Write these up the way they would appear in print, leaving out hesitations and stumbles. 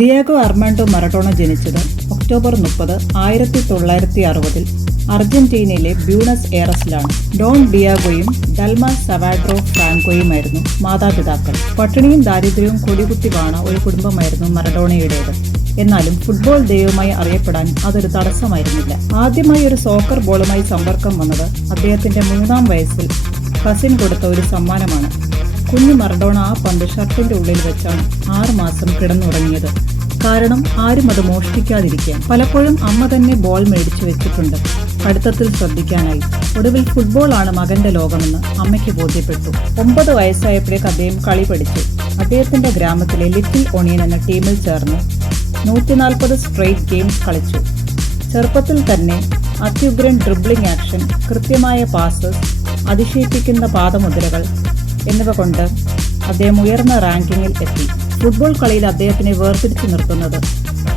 Diego Armando Maradona ജനിച്ചത് October 30, 1960 അർജന്റീനയിലെ Buenos എയറസിലാണ്. Don ഡിയാഗോയും ഡൽമ സവാഡ്രോ ഫ്രാങ്കോയുമായിരുന്നു മാതാപിതാക്കൾ. പട്ടിണിയും ദാരിദ്ര്യവും കൊടികുത്തി വാണ ഒരു കുടുംബമായിരുന്നു മറഡോണയുടേത്. എന്നാലും ഫുട്ബോൾ ദൈവമായി അറിയപ്പെടാൻ അതൊരു തടസ്സമായിരുന്നില്ല. ആദ്യമായി ഒരു സോക്കർ ബോളുമായി സമ്പർക്കം വന്നത് അദ്ദേഹത്തിന്റെ 3-ാം വയസ്സിൽ കസിൻ കൊടുത്ത ഒരു സമ്മാനമാണ്. കുഞ്ഞു മറഡോണ ആ പന്ത് ഷർട്ടിന്റെ ഉള്ളിൽ വെച്ചാണ് 6 മാസം കിടന്നുറങ്ങിയത്. കാരണം ആരും അത് മോഷ്ടിക്കാതിരിക്കാൻ. പലപ്പോഴും അമ്മ തന്നെ ബോൾ മേടിച്ചു വെച്ചിട്ടുണ്ട്, പഠിത്തത്തിൽ ശ്രദ്ധിക്കാനായി. ഒടുവിൽ ഫുട്ബോൾ ആണ് മകന്റെ ലോകമെന്ന് അമ്മയ്ക്ക് ബോധ്യപ്പെട്ടു. 9 വയസ്സായപ്പോഴേക്ക് അദ്ദേഹം കളി പഠിച്ചു. അദ്ദേഹത്തിന്റെ ഗ്രാമത്തിലെ ലിറ്റിൽ ഒണിയൻ എന്ന ടീമിൽ ചേർന്ന് 140 സ്ട്രെയിറ്റ് ഗെയിംസ് കളിച്ചു. ചെറുപ്പത്തിൽ തന്നെ അത്യുഗ്രൻ ഡ്രിബ്ലിംഗ് ആക്ഷൻ, കൃത്യമായ പാസസ്, അതിശയിപ്പിക്കുന്ന പാദമുദ്രകൾ എന്നിവ കൊണ്ട് അദ്ദേഹം ഉയർന്ന റാങ്കിങ്ങിൽ എത്തി. ഫുട്ബോൾ കളിയിൽ അദ്ദേഹത്തിനെ വേർതിരിച്ചു നിർത്തുന്നത്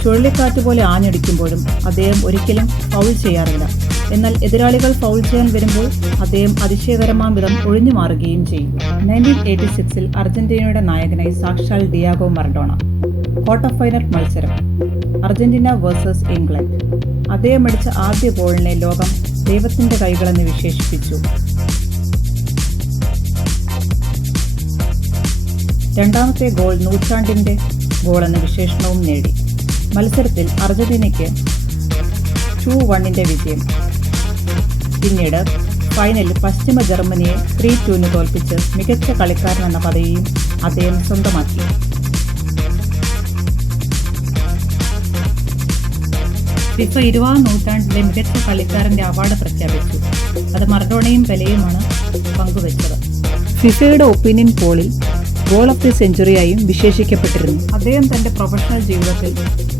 ചുഴലിക്കാറ്റ് പോലെ ആഞ്ഞടിക്കുമ്പോഴും അദ്ദേഹം ഒരിക്കലും ഫൗൾ ചെയ്യാറില്ല. എന്നാൽ എതിരാളികൾ ഫൗൾ ചെയ്യാൻ വരുമ്പോൾ അദ്ദേഹം അതിശയകരമാം വിധം ഒഴിഞ്ഞു മാറുകയും ചെയ്യും. 1986 അർജന്റീനയുടെ നായകനായി സാക്ഷാൽ ഡിയാഗോ മറഡോണ. ക്വാർട്ടർ ഫൈനൽ മത്സരം അർജന്റീന വേഴ്സസ് ഇംഗ്ലണ്ട്. അദ്ദേഹം അടിച്ച ആദ്യ ഗോളിനെ ലോകം ദൈവത്തിന്റെ കൈകളെന്ന് വിശേഷിപ്പിച്ചു. രണ്ടാമത്തെ ഗോൾ നൂറ്റാണ്ടിന്റെ ഗോളെന്ന വിശേഷണവും നേടി. മത്സരത്തിൽ അർജന്റീനയ്ക്ക് 2-1 വിജയം. പിന്നീട് ഫൈനലിൽ പശ്ചിമ ജർമ്മനിയെ 3-2 തോൽപ്പിച്ച് മികച്ച കളിക്കാരൻ എന്ന പദവിയും അദ്ദേഹം സ്വന്തമാക്കി. ഫിഫ 20-ാം നൂറ്റാണ്ടിലെ മികച്ച കളിക്കാരന്റെ അവാർഡ് പ്രഖ്യാപിച്ചു. അത് മറഡോണയും പെലെയുമാണ് പങ്കുവച്ചത്. ഫിഫയുടെ ഒപ്പീനിയൻ പോളിൽ ഗോൾ ഓഫ് ദി സെഞ്ചുറിയായും വിശേഷിക്കപ്പെട്ടിരുന്നു. അദ്ദേഹം തന്റെ പ്രൊഫഷണൽ ജീവിതത്തിൽ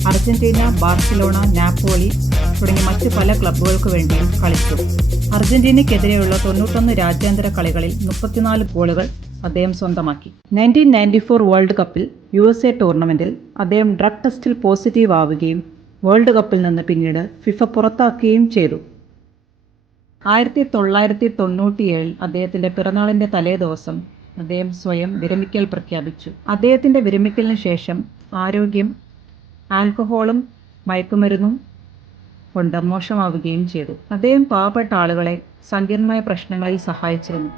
അർജന്റീന, ബാർസിലോണ, നാപ്പോളി തുടങ്ങിയ മറ്റ് പല ക്ലബ്ബുകൾക്ക് വേണ്ടിയും കളിച്ചു. അർജന്റീനയ്ക്കെതിരെയുള്ള 91 രാജ്യാന്തര കളികളിൽ 34 ഗോളുകൾ അദ്ദേഹം സ്വന്തമാക്കി. 1994 വേൾഡ് കപ്പിൽ USA ടൂർണമെന്റിൽ അദ്ദേഹം ഡ്രഗ് ടെസ്റ്റിൽ പോസിറ്റീവ് ആവുകയും വേൾഡ് കപ്പിൽ നിന്ന് പിന്നീട് ഫിഫ പുറത്താക്കുകയും ചെയ്തു. 1997 അദ്ദേഹത്തിന്റെ പിറന്നാളിന്റെ തലേ ദിവസം അദ്ദേഹം സ്വയം വിരമിക്കൽ പ്രഖ്യാപിച്ചു. അദ്ദേഹത്തിന്റെ വിരമിക്കലിന് ശേഷം ആരോഗ്യം ആൽക്കഹോളും മയക്കുമരുന്നും കൊണ്ട് മോശമാവുകയും ചെയ്തു. അദ്ദേഹം പാവപ്പെട്ട ആളുകളെ സങ്കീർണമായ പ്രശ്നങ്ങളിൽ സഹായിച്ചിരുന്നു.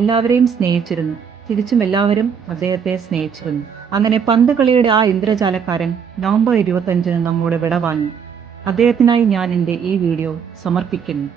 എല്ലാവരെയും സ്നേഹിച്ചിരുന്നു. തിരിച്ചും എല്ലാവരും അദ്ദേഹത്തെ സ്നേഹിച്ചിരുന്നു. അങ്ങനെ പന്ത് കളിയുടെ ആ ഇന്ദ്രജാലക്കാരൻ നവംബർ 25 നമ്മോട് വിടവാങ്ങി. അദ്ദേഹത്തിനായി ഞാൻ എൻ്റെ ഈ വീഡിയോ സമർപ്പിക്കുന്നു.